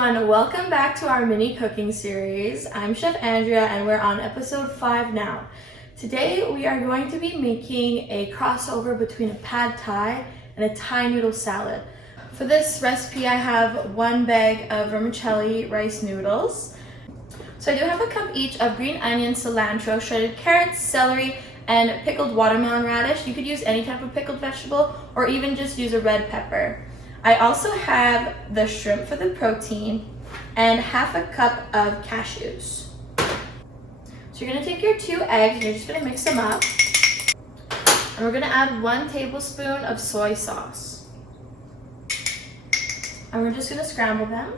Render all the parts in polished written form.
everyone, welcome back to our mini cooking series. I'm Chef Andrea and we're on episode 5 now. Today we are going to be making a crossover between a pad thai and a Thai noodle salad. For this recipe I have 1 bag of vermicelli rice noodles. So I do have a cup each of green onion, cilantro, shredded carrots, celery, and pickled watermelon radish. You could use any type of pickled vegetable or even just use a red pepper. I also have the shrimp for the protein and half a cup of cashews. So you're going to take your 2 eggs and you're just going to mix them up. And we're going to add 1 tablespoon of soy sauce. And we're just going to scramble them.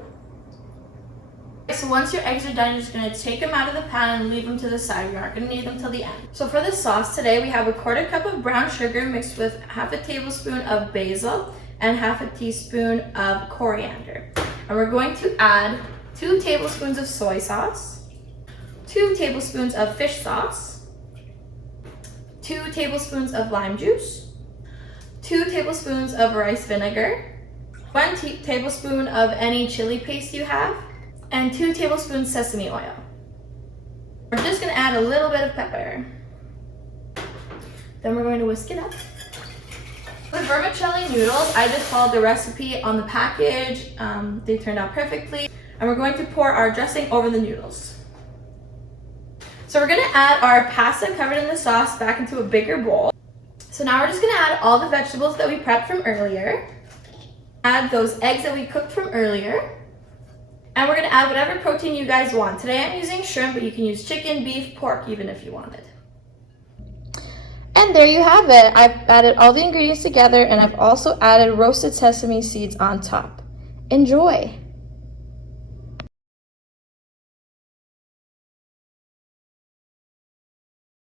So once your eggs are done, you're just going to take them out of the pan and leave them to the side. We aren't going to need them till the end. So for the sauce today, we have a 1/4 cup of brown sugar mixed with half a tablespoon of basil and half a teaspoon of coriander. And we're going to add 2 tablespoons of soy sauce, 2 tablespoons of fish sauce, 2 tablespoons of lime juice, 2 tablespoons of rice vinegar, 1 tablespoon of any chili paste you have, and 2 tablespoons sesame oil. We're just going to add a little bit of pepper. Then we're going to whisk it up. With vermicelli noodles, I just followed the recipe on the package. They turned out perfectly. And we're going to pour our dressing over the noodles. So we're going to add our pasta covered in the sauce back into a bigger bowl. So now we're just going to add all the vegetables that we prepped from earlier. Add those eggs that we cooked from earlier. And we're going to add whatever protein you guys want. Today I'm using shrimp, but you can use chicken, beef, pork even if you wanted. And there you have it. I've added all the ingredients together and I've also added roasted sesame seeds on top. Enjoy!